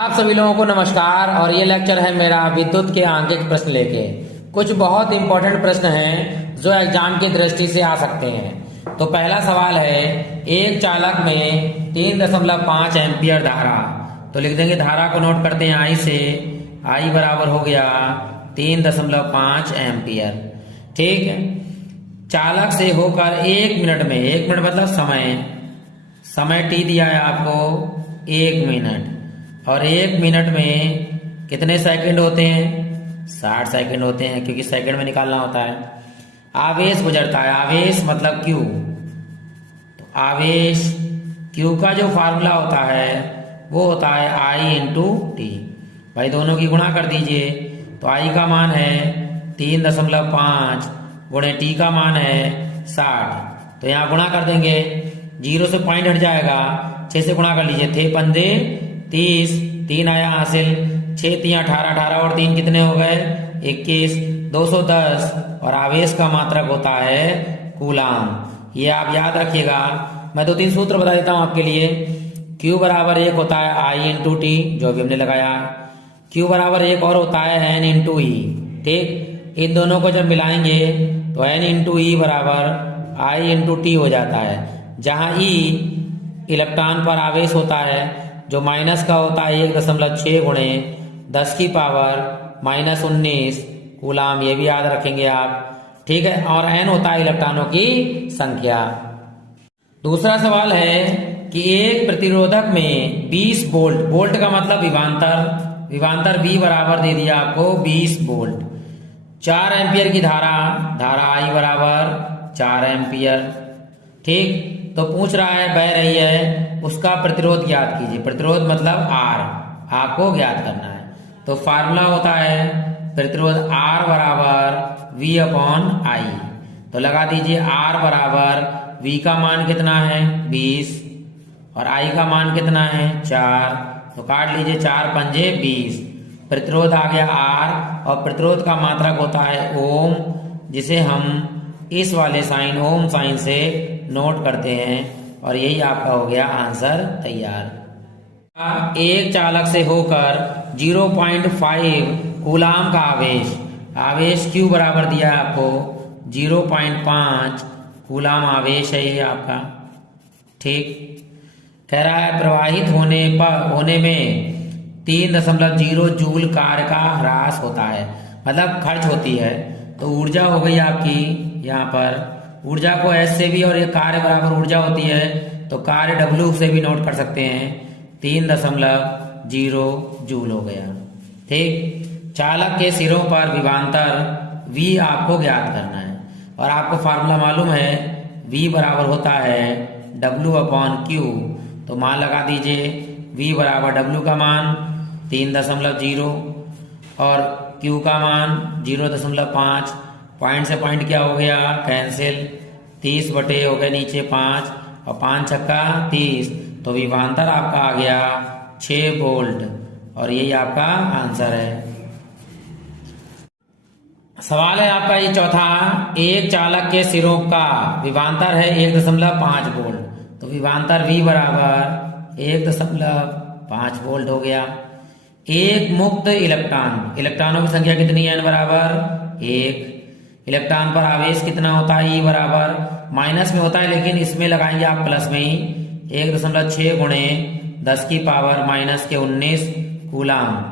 आप सभी लोगों को नमस्कार। और ये लेक्चर है मेरा विद्युत के आंकिक प्रश्न लेके। कुछ बहुत इंपॉर्टेंट प्रश्न हैं जो एग्जाम की दृष्टि से आ सकते हैं। तो पहला सवाल है, एक चालक में 3.5 एम्पियर धारा, तो लिख देंगे धारा को नोट करते हैं आई से। आई बराबर हो गया 3.5 एम्पियर। ठीक है, चालक से होकर 1 मिनट में, 1 मिनट मतलब समय टी दिया है आपको 1 मिनट, और 1 मिनट में कितने सेकंड होते हैं? 60 सेकंड होते हैं, क्योंकि सेकंड में निकालना होता है। आवेश गुजरता है, आवेश मतलब क्यू। तो आवेश क्यू का जो फार्मूला होता है वो होता है आई इंटू टी। भाई दोनों की गुणा कर दीजिए। तो आई का मान है 3.5 गुणे टी का मान है 60। तो यहाँ गुणा कर देंगे, 0 से पॉइंट हट जाएगा, 6 से गुणा कर लीजिए। थे 15 30, 3 आया हासिल, 6 3 18, 18 और 3 कितने हो गए? 21, 210। और आवेश का मात्रक होता है कूलाम। ये आप याद रखिएगा। मैं 2-3 सूत्र बता देता हूं आपके लिए। Q बराबर 1 होता है I इंटू टी, जो अभी हमने लगाया। Q बराबर 1 और होता है N इंटू ई। ठीक, इन दोनों को जब मिलाएंगे तो N इंटू ई बराबर I इंटू टी हो जाता है, जहां E इलेक्ट्रॉन पर आवेश होता है, जो माइनस का होता है 1.6 गुणे 10 की पावर -19 कूलाम। ये भी याद रखेंगे आप। ठीक है, और n होता है इलेक्ट्रॉनों की संख्या। दूसरा सवाल है कि एक प्रतिरोधक में 20 वोल्ट, वोल्ट का मतलब विभवांतर V बराबर दे दिया आपको 20 वोल्ट, 4 एम्पियर की धारा I बराबर 4 एम्पियर। ठीक, तो पूछ रहा है बह रही है, उसका प्रतिरोध ज्ञात कीजिए। प्रतिरोध मतलब R, आपको ज्ञात करना है। तो फार्मूला होता है प्रतिरोध R बराबर V अपॉन I। तो लगा दीजिए R बराबर V का मान कितना है 20 और I का मान कितना है 4। तो काट लीजिए, 4 पंजे 20। प्रतिरोध आ गया R, और प्रतिरोध का मात्रक होता है ओम, जिसे हम इस वाले साइन ओम साइन से नोट करते हैं। और यही आपका हो गया आंसर तैयार। एक चालक से होकर 0.5 कूलाम का आवेश Q बराबर दिया है आपको 0.5 कूलाम आवेश है ये आपका। ठीक, कह रहा है प्रवाहित होने में 3.0 जूल कार्य का ह्रास होता है, मतलब खर्च होती है। तो ऊर्जा हो गई आपकी, यहाँ पर ऊर्जा को S से भी, और ये कार्य बराबर ऊर्जा होती है तो कार्य W से भी नोट कर सकते हैं। 3.0 जूल हो गया। ठीक, चालक के सिरों पर विभवांतर V आपको ज्ञात करना है, और आपको फार्मूला मालूम है V बराबर होता है W अपॉन Q। तो मान लगा दीजिए, V बराबर W का मान 3.0 और Q का मान 0.5। पॉइंट से पॉइंट क्या हो गया? कैंसिल। 30 बटे हो गए नीचे 5, और 5 छक्का 30। तो विभवांतर आपका आ गया 6 वोल्ट, और यही आपका आंसर है। सवाल है आपका ये चौथा, एक चालक के सिरों का विभवांतर है 1.5 वोल्ट। तो विभवांतर V बराबर 1.5 वोल्ट हो गया। एक मुक्त इलेक्ट्रॉनों की संख्या कितनी है? n बराबर 1। इलेक्ट्रॉन पर आवेश कितना होता है? E बराबर, माइनस में होता है लेकिन इसमें लगाएंगे आप प्लस में ही, 1.6 गुणे 10 की पावर -19 कूलाम।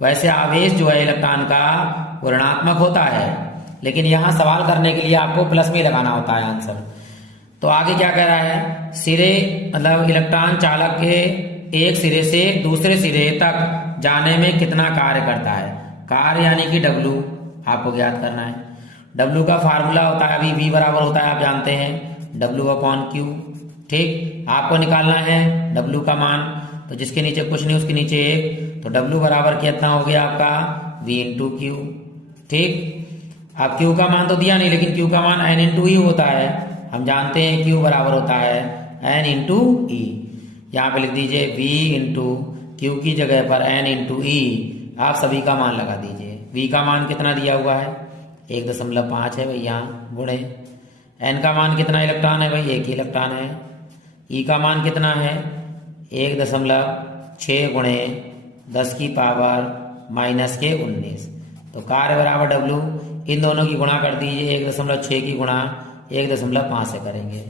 वैसे आवेश जो है इलेक्ट्रॉन का वो ऋणात्मक होता है, लेकिन यहाँ सवाल करने के लिए आपको प्लस में ही लगाना होता है आंसर। तो आगे क्या कह रहा है? सिरे मतलब इलेक्ट्रॉन चालक के एक सिरे से दूसरे सिरे तक जाने में कितना कार्य करता है? कार्य यानी कि W आपको ज्ञात करना है। W का फार्मूला होता है, अभी V बराबर होता है आप जानते हैं W अपॉन Q। ठीक, आपको निकालना है W का मान, तो जिसके नीचे कुछ नहीं उसके नीचे 1। तो W बराबर कितना हो गया आपका? V into Q। ठीक, अब Q का मान तो दिया नहीं, लेकिन Q का मान N इंटू ई होता है। हम जानते हैं Q बराबर होता है N इंटू ई। यहाँ पे लिख दीजिए V इंटू Q की जगह पर N इंटू ई। आप सभी का मान लगा दीजिए। V का मान कितना दिया हुआ है? 1.5 है भाई, यहाँ गुणे N का मान कितना इलेक्ट्रॉन है भाई? 1 ही इलेक्ट्रॉन है। E का मान कितना है? 1.6 गुणे 10 की पावर माइनस के 19। तो कार्य बराबर डब्ल्यू, इन दोनों की गुणा कर दीजिए, 1.6 की गुणा 1.5 से करेंगे।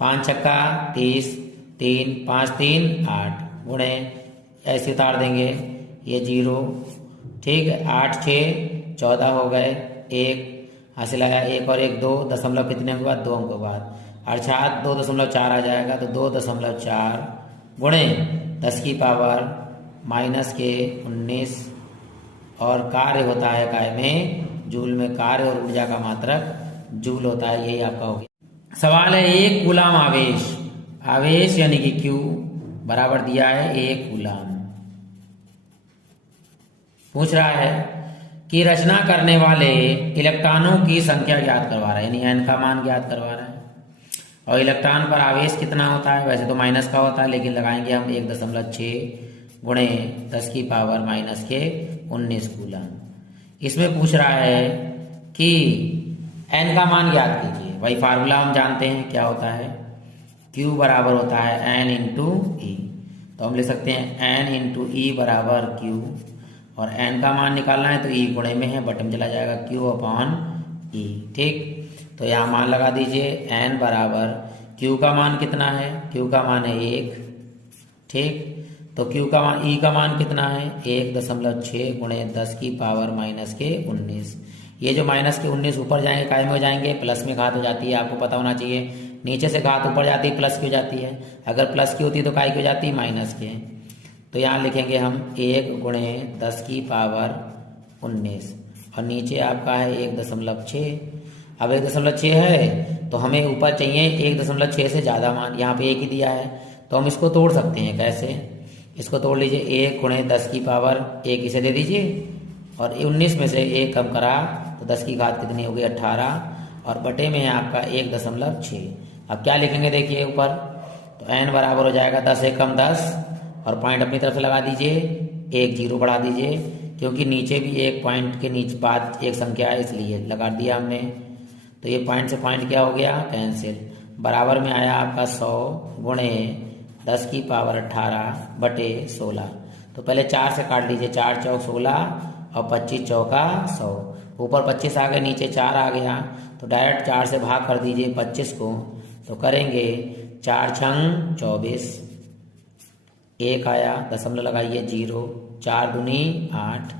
5 छक्का 30, 3 5 3 8 गुणे ऐसे उतार देंगे, ये 0, ठीक है। 8 6 14 हो गए, 1 हासिल आया, 1 और 1 2, दशमलव कितने के बाद 2 अंक के बाद, अर्थात 2.4 आ जाएगा। तो 2.4 गुणे 10 की पावर माइनस के 19, और कार्य होता है काय में जूल में, कार्य और ऊर्जा का मात्रक जूल होता है। यही आपका हो गया। सवाल है, एक कूलाम आवेश, आवेश यानी कि क्यू बराबर दिया है 1 कूलाम। पूछ रहा है कि रचना करने वाले इलेक्ट्रॉनों की संख्या ज्ञात करवा रहा है, यानी एन का मान ज्ञात करवा रहा है। और इलेक्ट्रॉन पर आवेश कितना होता है, वैसे तो माइनस का होता है, लेकिन लगाएंगे हम 1.6 गुणे 10 की पावर माइनस के 19 कूलम। इसमें पूछ रहा है कि एन का मान ज्ञात कीजिए। वही फार्मूला हम जानते हैं क्या होता है, Q बराबर होता है एन इंटू ई। तो हम लिख सकते हैं एन इंटू ई बराबर Q, और एन का मान निकालना है तो ई गुणे में है, बटन चला जाएगा Q अपॉन ई, ठीक। तो यहाँ मान लगा दीजिए, एन बराबर Q का मान कितना है, Q का मान है 1, ठीक। तो Q का मान, ई का मान कितना है 1.6 गुणे 10 की पावर माइनस के 19। ये जो माइनस के 19 ऊपर जाएंगे काय में हो जाएंगे, प्लस में घात हो जाती है, आपको पता होना चाहिए। नीचे से घात ऊपर जाती है प्लस की हो जाती है, अगर प्लस की होती तो काय की हो जाती है, माइनस के। तो यहाँ लिखेंगे हम 1 गुणे 10 की पावर 19, और नीचे आपका है 1.6। अब 1.6 है तो हमें ऊपर चाहिए 1.6 से ज़्यादा मान, यहाँ पे 1 ही दिया है, तो हम इसको तोड़ सकते हैं। कैसे, इसको तोड़ लीजिए, 1 गुणे 10 की पावर 1 इसे दे दीजिए, और 19 में से 1 कम करा तो 10 की घात कितनी होगी 18, और बटे में है आपका 1.6। अब क्या लिखेंगे देखिए ऊपर, तो n बराबर हो जाएगा 10 1 कम 10, और पॉइंट अपनी तरफ से लगा दीजिए, 1 0 बढ़ा दीजिए, क्योंकि नीचे भी एक पॉइंट के नीचे बाद एक संख्या है इसलिए लगा दिया हमने। तो ये पॉइंट से पॉइंट क्या हो गया, कैंसिल। बराबर में आया आपका 100 गुणे 10 की पावर 18 बटे 16। तो पहले 4 से काट लीजिए, 4 चौक 16 और 25 चौका 100। ऊपर 25 आ गए, नीचे 4 आ गया, तो डायरेक्ट 4 से भाग कर दीजिए 25 को। तो करेंगे 4 छंग 24, 1 आया, दशमलव लगाइए 0, 4 दूनी 8,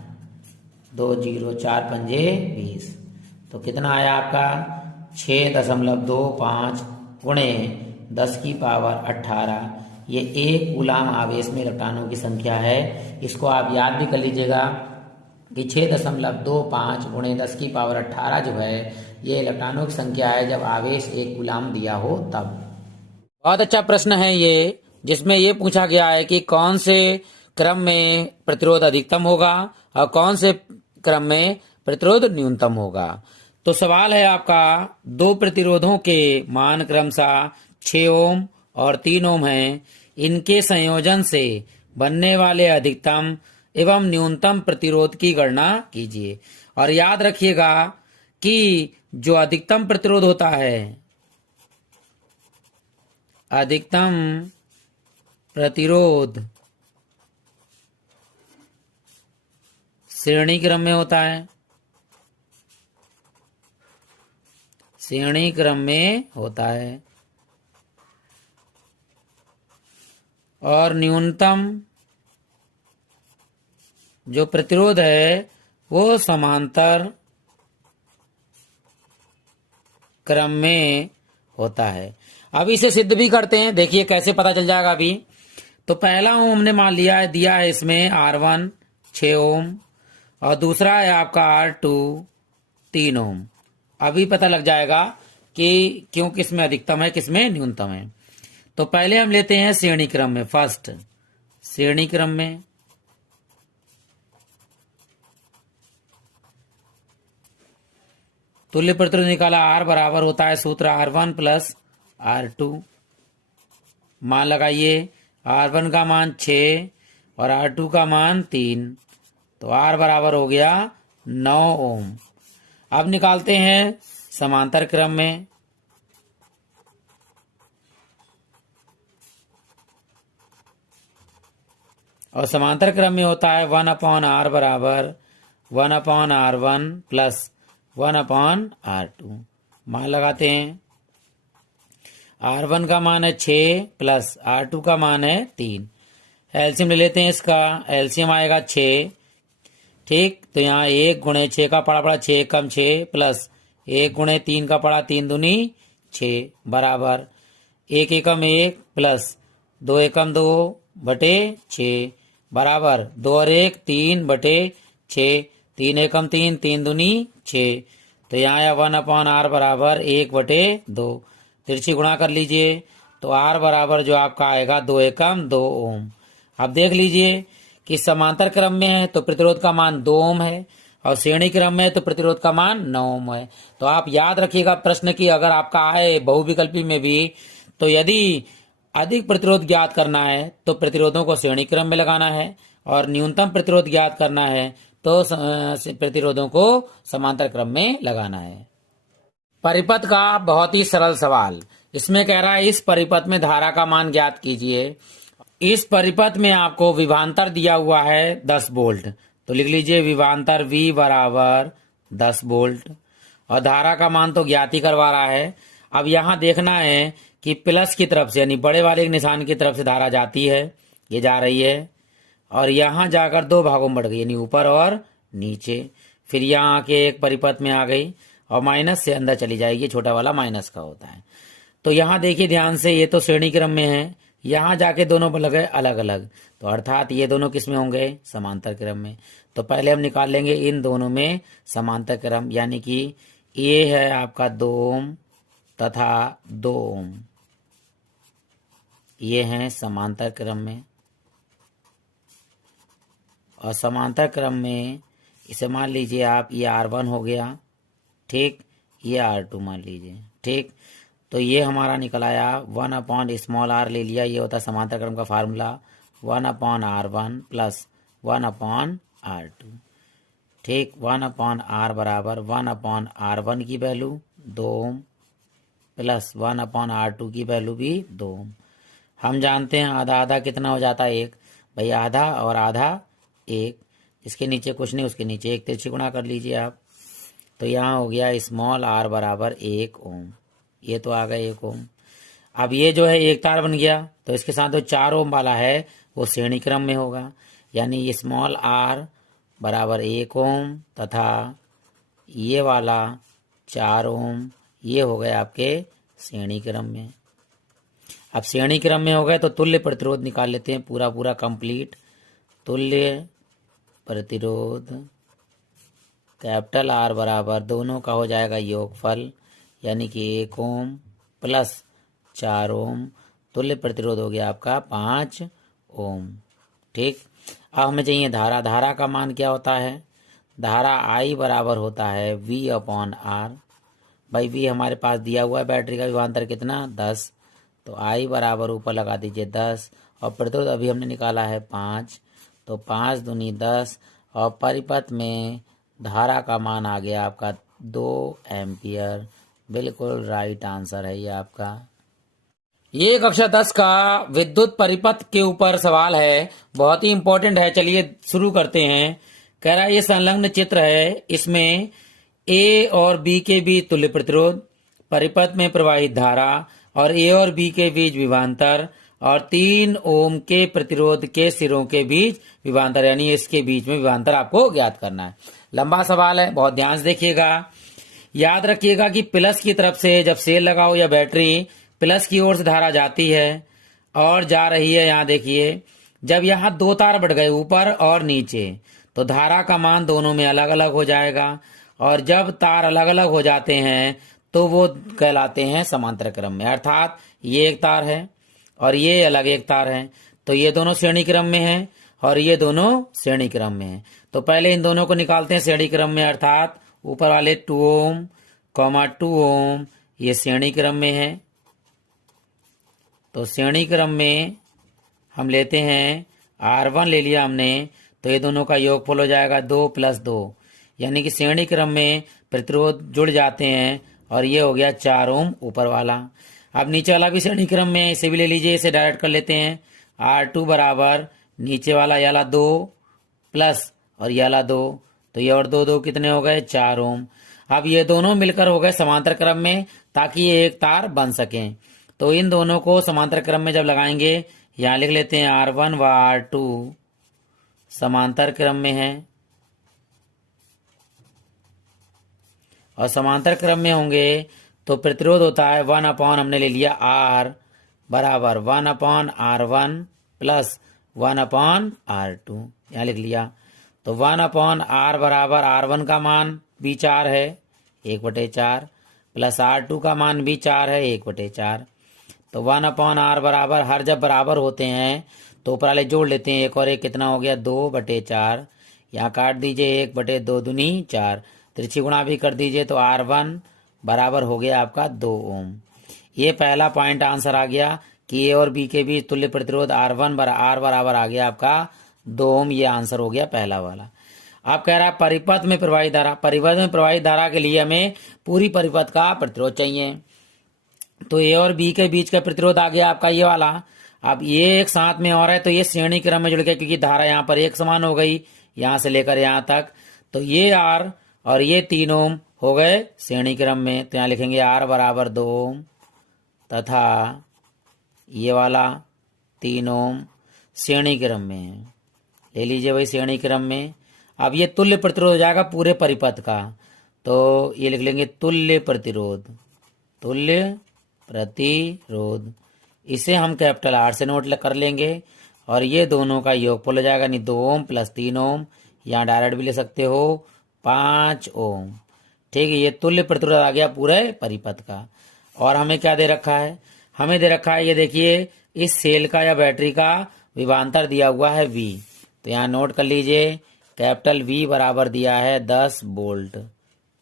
2 0, 4 पंजे 20। तो कितना आया आपका 6.25 गुणे 10 की पावर 18। ये 1 कूलाम आवेश में इलेक्ट्रॉनों की संख्या है। इसको आप याद भी कर लीजिएगा कि 6.25 गुणे 10 की पावर 18 जो है ये इलेक्ट्रॉनों की संख्या है जब आवेश 1 कूलाम दिया हो तब। बहुत अच्छा प्रश्न है ये, जिसमें ये पूछा गया है कि कौन से क्रम में प्रतिरोध अधिकतम होगा और कौन से क्रम में प्रतिरोध न्यूनतम होगा। तो सवाल है आपका, दो प्रतिरोधों के मान क्रमशः 6 ओम और 3 ओम हैं, इनके संयोजन से बनने वाले अधिकतम एवं न्यूनतम प्रतिरोध की गणना कीजिए। और याद रखिएगा कि जो अधिकतम प्रतिरोध होता है, अधिकतम प्रतिरोध श्रेणी क्रम में होता है, श्रेणी क्रम में होता है, और न्यूनतम जो प्रतिरोध है वो समांतर क्रम में होता है। अब इसे सिद्ध भी करते हैं, देखिए कैसे पता चल जाएगा अभी। तो पहला ओम हमने मान लिया है, दिया है इसमें R1 6 ओम और दूसरा है आपका R2 3 ओम। अभी पता लग जाएगा कि क्यों किसमें अधिकतम है किसमें न्यूनतम है। तो पहले हम लेते हैं श्रेणी क्रम में, फर्स्ट श्रेणी क्रम में। तुल्य प्रतिरोध निकाला, R बराबर होता है सूत्र R1 प्लस R2। मान लगाइए, R1 का मान 6 और R2 का मान 3, तो R बराबर हो गया 9 ओम। अब निकालते हैं समांतर क्रम में। और समांतर क्रम में होता है 1/r बराबर 1/r1 प्लस 1/r2। मान लगाते हैं। R1 का मान है 6 प्लस R2 का मान है 3। एलसीएम ले लेते हैं इसका। एलसीएम आएगा 6। ठीक, तो यहाँ 1 गुणे 6 का पड़ा 6 कम 6 प्लस 1 गुणे 3 का पड़ा 3 दूनी 6 बराबर 1 एकम 1 प्लस 2 एकम 2 बटे 6 बराबर 2 और 1 3 बटे 6 3 एकम 3 3 दूनी 6। तो यहाँ आया 1/r बराबर 1 बटे 2। तिरछी गुणा कर लीजिए तो R बराबर जो आपका आएगा 2 एकम 2 ओम। अब देख लीजिए कि समांतर क्रम में है तो प्रतिरोध का मान 2 ओम है और श्रेणी क्रम में है तो प्रतिरोध का मान 9 ओम है। तो आप याद रखिएगा प्रश्न की अगर आपका आए बहुविकल्पी में भी, तो यदि अधिक प्रतिरोध ज्ञात करना है तो प्रतिरोधों को श्रेणी क्रम में लगाना है और न्यूनतम प्रतिरोध ज्ञात करना है तो प्रतिरोधों को समांतर क्रम में लगाना है। परिपथ का बहुत ही सरल सवाल। इसमें कह रहा है इस परिपथ में धारा का मान ज्ञात कीजिए। इस परिपथ में आपको विभवांतर दिया हुआ है 10 वोल्ट, तो लिख लीजिए विभवांतर V बराबर 10 वोल्ट और धारा का मान तो ज्ञात ही करवा रहा है। अब यहाँ देखना है कि प्लस की तरफ से यानी बड़े वाले निशान की तरफ से धारा जाती है, ये जा रही है और यहाँ जाकर 2 भागों में बढ़ गई यानी ऊपर और नीचे। फिर यहाँ आके एक परिपथ में आ गई और माइनस से अंदर चली जाएगी, छोटा वाला माइनस का होता है। तो यहाँ देखिए ध्यान से, ये तो श्रेणी क्रम में है, यहाँ जाके दोनों पर लगे अलग अलग, तो अर्थात ये दोनों किस में होंगे समांतर क्रम में। तो पहले हम निकाल लेंगे इन दोनों में समांतर क्रम, यानी कि ये है आपका 2 ओम तथा 2 ओम, ये हैं समांतर क्रम में। और समांतर क्रम में इसे मान लीजिए आप ये R1 हो गया, ठीक, ये R2 मान लीजिए, ठीक। तो ये हमारा निकल आया 1/r ले लिया, ये होता है समांतर क्रम का फार्मूला 1/r1 प्लस 1/r2, ठीक। 1/r बराबर 1/r1 की वैल्यू 2 ओम प्लस 1/r2 की वैल्यू भी 2 ओम। हम जानते हैं आधा आधा कितना हो जाता है 1, भाई आधा और आधा 1, इसके नीचे कुछ नहीं उसके नीचे 1 तिरछी गुणा कर लीजिए आप। तो यहाँ हो गया स्मॉल r बराबर 1 ओम, ये तो आ गया 1 ओम। अब ये जो है एक तार बन गया, तो इसके साथ जो 4 ओम वाला है वो श्रेणी क्रम में होगा, यानी स्मॉल r बराबर 1 ओम तथा ये वाला 4 ओम, ये हो गए आपके श्रेणी क्रम में। अब श्रेणी क्रम में हो गए तो तुल्य प्रतिरोध निकाल लेते हैं पूरा पूरा कंप्लीट। तुल्य प्रतिरोध कैपिटल R बराबर दोनों का हो जाएगा योगफल, यानी कि 1 ओम प्लस 4 ओम, तुल्य प्रतिरोध हो गया आपका 5 ओम, ठीक। अब हमें चाहिए धारा। धारा का मान क्या होता है, धारा I बराबर होता है V/R। भाई V हमारे पास दिया हुआ है, बैटरी का विभवांतर कितना 10, तो I बराबर ऊपर लगा दीजिए 10 और प्रतिरोध अभी हमने निकाला है 5, तो 5 दूनी 10 और परिपथ में धारा का मान आ गया आपका 2 एम्पियर। बिल्कुल राइट आंसर है ये आपका। ये कक्षा 10 का विद्युत परिपथ के ऊपर सवाल है, बहुत ही इंपॉर्टेंट है। चलिए शुरू करते हैं। कह रहा है ये संलग्न चित्र है, इसमें ए और बी के बीच तुल्य प्रतिरोध, परिपथ में प्रवाहित धारा और ए और बी के बीच विभवांतर और 3 ओम के प्रतिरोध के सिरों के बीच विभवांतर, यानी इसके बीच में विभवांतर आपको ज्ञात करना है। लंबा सवाल है, बहुत ध्यान से देखिएगा। याद रखिएगा कि प्लस की तरफ से जब सेल लगाओ या बैटरी, प्लस की ओर से धारा जाती है और जा रही है। यहाँ देखिए जब यहाँ 2 तार बढ़ गए ऊपर और नीचे, तो धारा का मान दोनों में अलग अलग हो जाएगा और जब तार अलग अलग हो जाते हैं तो वो कहलाते हैं समांतर क्रम में। अर्थात ये एक तार है और ये अलग एक तार है, तो ये दोनों श्रेणी क्रम में है और ये दोनों श्रेणी क्रम में है। तो पहले इन दोनों को निकालते हैं श्रेणी क्रम में, अर्थात ऊपर वाले 2 ओम 2 ओम ये श्रेणी क्रम में है। तो श्रेणी क्रम में हम लेते हैं R1 ले लिया हमने, तो ये दोनों का योगफल हो जाएगा 2 + 2, यानी कि श्रेणी क्रम में प्रतिरोध जुड़ जाते हैं और ये हो गया 4 ओम ऊपर वाला। अब नीचे वाला भी श्रेणी क्रम में, इसे भी ले लीजिए, इसे डायरेक्ट कर लेते हैं। R2 बराबर नीचे वाला ये वाला 2 प्लस और ये वाला 2, तो ये और 2 2 कितने हो गए 4 ओम। अब ये दोनों मिलकर हो गए समांतर क्रम में ताकि ये एक तार बन सके। तो इन दोनों को समांतर क्रम में जब लगाएंगे, यहाँ लिख लेते हैं R1 व R2 समांतर क्रम में है, और समांतर क्रम में होंगे तो प्रतिरोध होता है 1 अपॉन हमने ले लिया R बराबर 1 upon R1 plus 1 upon R2, यहाँ लिख लिया। तो 1 अपॉन R बराबर R1 का मान भी 4 है 1/4 प्लस R2 का मान भी 4 है 1/4। तो 1 अपॉन R बराबर, हर जब बराबर होते हैं तो ऊपर वाले जोड़ लेते हैं, 1 और 1 कितना हो गया 2/4, यहाँ काट दीजिए 1/2 दूनी 4, त्रिची गुणा भी कर दीजिए तो R1 बराबर हो गया आपका 2 ओम। ये पहला पॉइंट आंसर आ गया कि ए और बी के बीच तुल्य प्रतिरोध R1 R बराबर आ गया आपका 2 ओम। ये आंसर हो गया पहला वाला। अब कह रहा है परिपथ में प्रवाहित धारा, परिपथ में प्रवाहित धारा के लिए हमें पूरी परिपथ का प्रतिरोध चाहिए। तो ए और बी के बीच का प्रतिरोध आ गया आपका ये वाला। अब ये एक साथ में और है तो ये श्रेणी क्रम में जुड़ गया, क्योंकि धारा यहाँ पर एक समान हो गई यहाँ से लेकर यहाँ तक। तो ये R और ये 3 ओम हो गए श्रेणी क्रम में, तो यहाँ लिखेंगे R बराबर 2 ओम तथा ये वाला 3 ओम श्रेणी क्रम में है। ले लीजिए भाई श्रेणी क्रम में। अब ये तुल्य प्रतिरोध हो जाएगा पूरे परिपथ का, तो ये लिख लेंगे तुल्य प्रतिरोध, तुल्य प्रतिरोध। इसे हम कैपिटल R से नोट कर लेंगे और ये दोनों का योगफल हो जाएगा, नहीं 2 ओम प्लस 3 ओम, यहाँ डायरेक्ट भी ले सकते हो 5 ओम। ठीक है, ये तुल्य प्रतिरोध आ गया पूरे परिपथ का। और हमें क्या दे रखा है, हमें दे रखा है ये देखिए इस सेल का या बैटरी का विभवांतर दिया हुआ है V। तो यहाँ नोट कर लीजिए कैपिटल V बराबर दिया है 10 वोल्ट।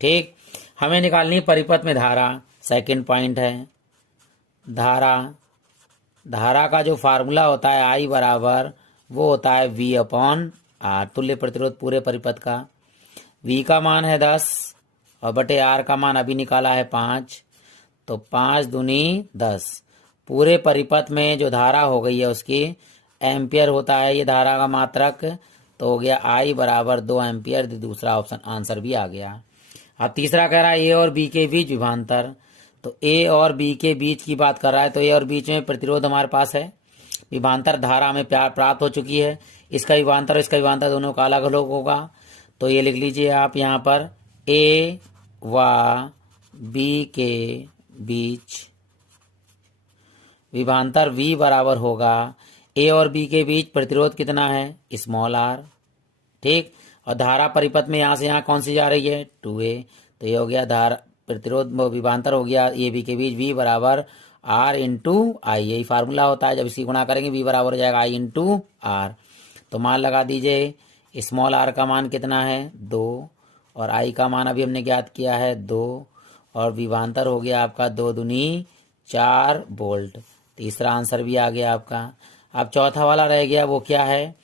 ठीक, हमें निकालनी परिपथ में धारा, सेकंड पॉइंट है धारा। धारा का जो फार्मूला होता है I बराबर वो होता है V अपॉन R, तुल्य प्रतिरोध पूरे परिपथ का। V का मान है 10 और बटे R का मान अभी निकाला है 5, तो 5 दूनी 10। पूरे परिपथ में जो धारा हो गई है उसकी एम्पियर होता है ये धारा का मात्रक, तो हो गया I बराबर 2 एम्पियर। दूसरा ऑप्शन आंसर भी आ गया। अब तीसरा कह रहा है ए और बी के बीच विभवांतर। तो ए और बी के बीच की बात कर रहा है, तो ए और बीच में प्रतिरोध हमारे पास है, विभवांतर धारा हमें प्राप्त हो चुकी है। इसका विभवांतर और इसका विभवांतर दोनों का अलग अलग होगा। तो ये लिख लीजिए आप यहाँ पर ए व बी के बीच विभवांतर V बराबर होगा ए और बी के बीच प्रतिरोध कितना है स्मॉल r। ठीक, और धारा परिपथ में यहाँ से यहाँ कौन सी जा रही है 2A। तो ये हो गया धारा प्रतिरोध विभवांतर हो गया ए बी के बीच V बराबर R इंटू आई। यही फार्मूला होता है, जब इसकी गुणा करेंगे V बराबर हो जाएगा I इंटू R। तो मान लगा दीजिए स्मॉल r का मान कितना है 2 और I का मान अभी हमने ज्ञात किया है 2 और विभवांतर हो गया आपका 2 दूनी 4 वोल्ट। तीसरा आंसर भी आ गया आपका। अब चौथा वाला रह गया, वो क्या है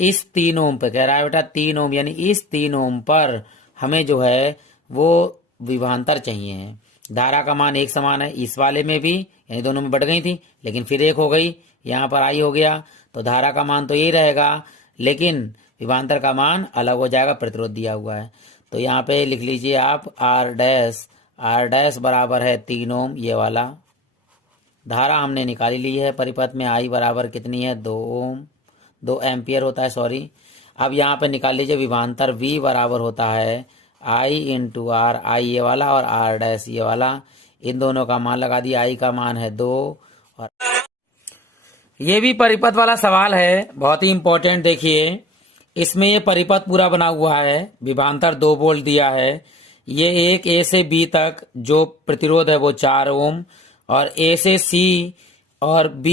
इस 3 ओम पे कह रहा है बेटा 3 ओम, यानी इस 3 ओम पर हमें जो है वो विभवांतर चाहिए। धारा का मान एक समान है, इस वाले में भी यानी दोनों में बढ़ गई थी लेकिन फिर एक हो गई, यहाँ पर आई हो गया। तो धारा का मान तो यही रहेगा लेकिन विभवांतर का मान अलग हो जाएगा, प्रतिरोध दिया हुआ है। तो यहाँ पे लिख लीजिए आप R डैश बराबर है 3 ओम। ये वाला धारा हमने निकाली ली है परिपथ में, I बराबर कितनी है 2 ओम, 2 एम्पियर होता है सॉरी। अब यहाँ पे निकाल लीजिए विभवांतर V बराबर होता है I इंटू R, I ये वाला और R डैश ये वाला, इन दोनों का मान लगा दिया। I का मान है 2 और ये भी परिपथ वाला सवाल है, बहुत ही इंपॉर्टेंट। देखिए इसमें ये परिपथ पूरा बना हुआ है, विभवांतर 2 वोल्ट दिया है। ये एक A से B तक जो प्रतिरोध है वो 4 ओम और A से C और B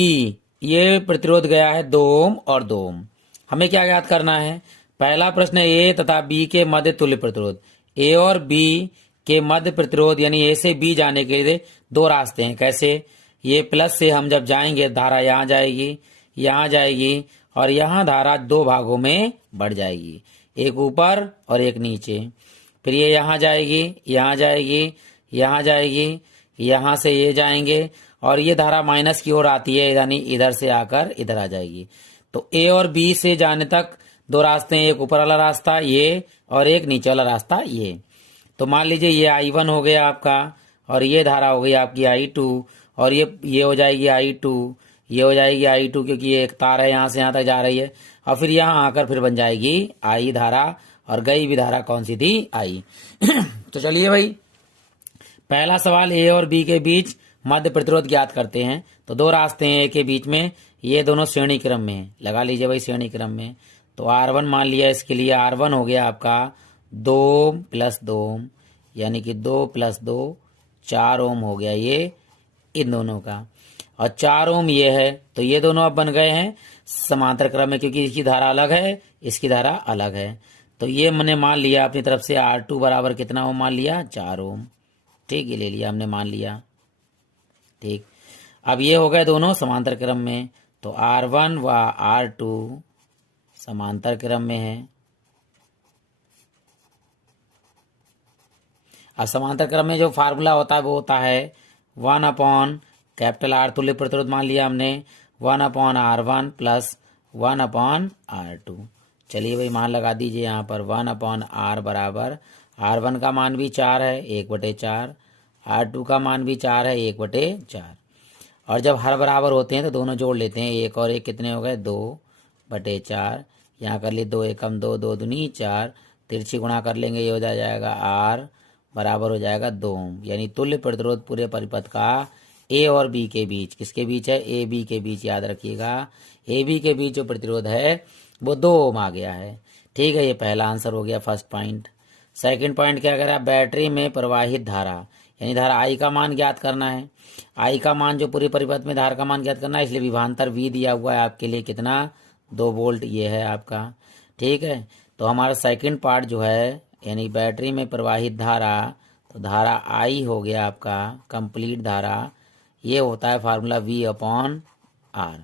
ये प्रतिरोध गया है 2 ओम और 2 ओम। हमें क्या ज्ञात करना है, पहला प्रश्न A तथा B के मध्य तुल्य प्रतिरोध। A और B के मध्य प्रतिरोध यानी A से B जाने के लिए 2 रास्ते हैं। कैसे, ये प्लस से हम जब जाएंगे धारा यहाँ जाएगी, यहाँ जाएगी और यहाँ धारा 2 भागों में बढ़ जाएगी, एक ऊपर और एक नीचे। फिर ये यहाँ जाएगी, यहाँ जाएगी, यहाँ जाएगी, यहाँ से ये जाएंगे और ये धारा माइनस की ओर आती है, यानी इधर से आकर इधर आ जाएगी। तो ए और बी से जाने तक दो रास्ते हैं, एक ऊपर वाला रास्ता ये और एक नीचे वाला रास्ता ये। तो मान लीजिए ये I1 हो गया आपका और ये धारा हो गई आपकी I2 और ये हो जाएगी I2, ये हो जाएगी I2 क्योंकि ये एक तार है यहाँ से यहाँ तक जा रही है और फिर यहाँ आकर फिर बन जाएगी I धारा और गई भी धारा कौन सी थी I। तो चलिए भाई पहला सवाल ए और बी के बीच मध्य प्रतिरोध ज्ञात करते हैं। तो दो रास्ते हैं ए के बीच में, ये दोनों श्रेणी क्रम में है, लगा लीजिए भाई श्रेणी क्रम में। तो R1 मान लिया, इसके लिए R1 हो गया आपका 2 + 2 ओम, यानी कि 2 + 2 4 ओम हो गया ये इन दोनों का, और 4 ओम ये है। तो ये दोनों अब बन गए हैं समांतर क्रम में क्योंकि इसकी धारा अलग है इसकी धारा अलग है। तो ये मैंने मान लिया अपनी तरफ से R2 बराबर कितना ओम मान लिया 4 ओम, ठीक, ये ले लिया हमने मान लिया, ठीक। अब ये हो गए दोनों समांतर क्रम में, तो R1 व R2 समांतर क्रम में है। अब समांतर क्रम में जो फार्मूला होता है वो होता है 1/R तुल्य प्रतिरोध मान लिया हमने 1/R1 + 1/R2। चलिए भाई मान लगा दीजिए यहाँ पर 1/R बराबर R1 का मान भी 4 है 1/4, R2 का मान भी 4 है 1/4, और जब हर बराबर होते हैं तो दोनों जोड़ लेते हैं, एक और एक कितने हो गए 2/4, यहाँ कर लिए 2 एकम 2 2 दूनी 4, तिरछी गुणा कर लेंगे ये हो जाएगा R बराबर हो जाएगा 2 ओम, यानी तुल्य प्रतिरोध पूरे परिपथ का ए और बी के बीच, किसके बीच है ए बी के बीच, याद रखिएगा ए बी के बीच जो प्रतिरोध है वो 2 ओम आ गया है, ठीक है। ये पहला आंसर हो गया फर्स्ट पॉइंट। सेकंड पॉइंट क्या करा, बैटरी में प्रवाहित धारा, यानी धारा आई का मान ज्ञात करना है। आई का मान जो पूरे परिपथ में धारा का मान ज्ञात करना है, इसलिए विभवांतर वी दिया हुआ है आपके लिए कितना 2 वोल्ट ये है आपका, ठीक है। तो हमारा सेकंड पार्ट जो है यानी बैटरी में प्रवाहित धारा, तो धारा आई हो गया आपका कंप्लीट धारा, ये होता है फार्मूला V/R,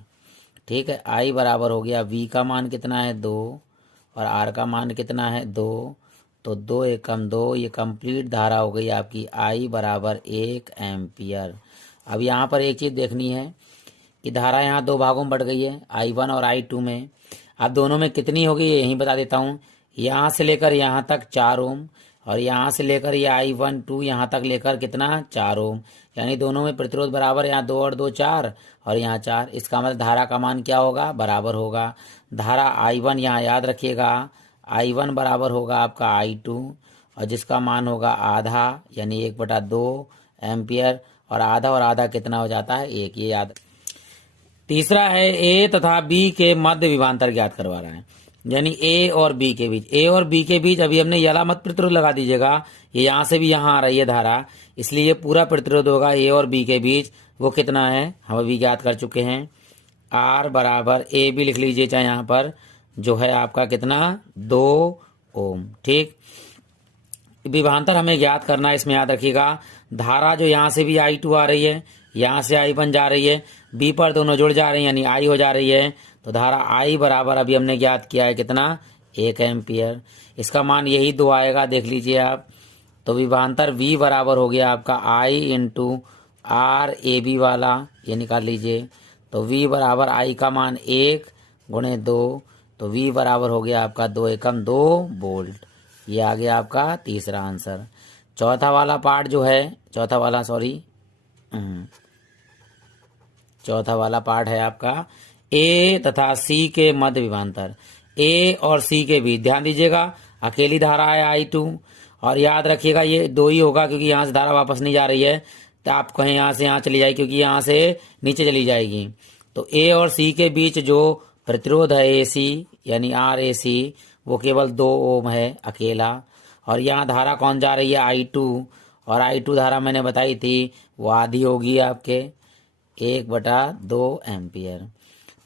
ठीक है। आई बराबर हो गया V का मान कितना है 2 और R का मान कितना है 2, तो 2 एकम 2, ये कंप्लीट धारा हो गई आपकी I बराबर 1 एम्पियर। अब यहाँ पर एक चीज़ देखनी है कि धारा यहाँ दो भागों में बढ़ गई है I1 और I2 में। अब दोनों में कितनी होगी ये यहीं बता देता हूँ, यहाँ से लेकर यहाँ तक 4 ओम और यहाँ से लेकर ये I1 2 यहाँ तक लेकर कितना 4 ओम, यानी दोनों में प्रतिरोध बराबर, यहाँ 2 और 2 4 और यहाँ 4। इसका मतलब धारा का मान क्या होगा बराबर होगा, धारा I1 यहाँ याद रखिएगा I1 बराबर होगा आपका I2 और जिसका मान होगा आधा यानी 1/2 एम्पियर, और आधा कितना हो जाता है 1, ये याद। तीसरा है ए तथा बी के मध्य विभवांतर ज्ञात करवा रहा है, यानी ए और बी के बीच, ए और बी के बीच अभी हमने यला मत प्रतिरोध लगा दीजिएगा, ये यहाँ से भी यहाँ आ रही है धारा, इसलिए पूरा प्रतिरोध होगा ए और बी के बीच, वो कितना है हम अभी ज्ञात कर चुके हैं। आर बराबर ए बी लिख लीजिए चाहे यहाँ पर जो है आपका कितना 2 ओम, ठीक। विभवांतर हमें ज्ञात करना है, इसमें याद रखिएगा धारा जो यहाँ से भी I2 आ रही है, यहाँ से I1 जा रही है, बी पर दोनों जुड़ जा रहे हैं यानी I हो जा रही है, तो धारा I बराबर अभी हमने ज्ञात किया है कितना 1 एम्पियर, इसका मान यही 2 आएगा देख लीजिए आप। तो विभवांतर V बराबर हो गया आपका I × RAB वाला, ये निकाल लीजिए। तो V बराबर I का मान 1 × 2, तो V बराबर हो गया आपका 2 एकम 2 वोल्ट, ये आ गया आपका तीसरा आंसर। चौथा वाला पार्ट जो है, चौथा वाला पार्ट है आपका ए तथा सी के मध्य विभवांतर, ए और सी के बीच ध्यान दीजिएगा अकेली धारा है I2, और याद रखिएगा ये 2 ही होगा क्योंकि यहाँ से धारा वापस नहीं जा रही है, तो आप कहें यहाँ से यहाँ चली जाएगी क्योंकि यहाँ से नीचे चली जाएगी। तो ए और सी के बीच जो प्रतिरोध है AC यानी RAC वो केवल 2 ओम है अकेला, और यहाँ धारा कौन जा रही है I2, और I2 धारा मैंने बताई थी वो आधी होगी आपके 1/2 एम्पियर,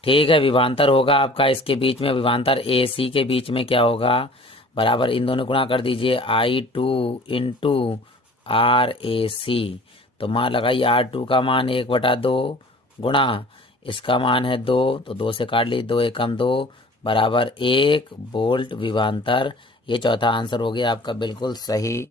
ठीक है। विभवांतर होगा आपका इसके बीच में, विभवांतर AC के बीच में क्या होगा बराबर इन दोनों गुणा कर दीजिए I2 × RAC, तो मान लगाइए R2 का मान 1/2 गुणा इसका मान है 2, तो 2 से काट लीजिए 2 एकम 2 बराबर 1 वोल्ट विभवांतर। ये चौथा आंसर हो गया आपका बिल्कुल सही।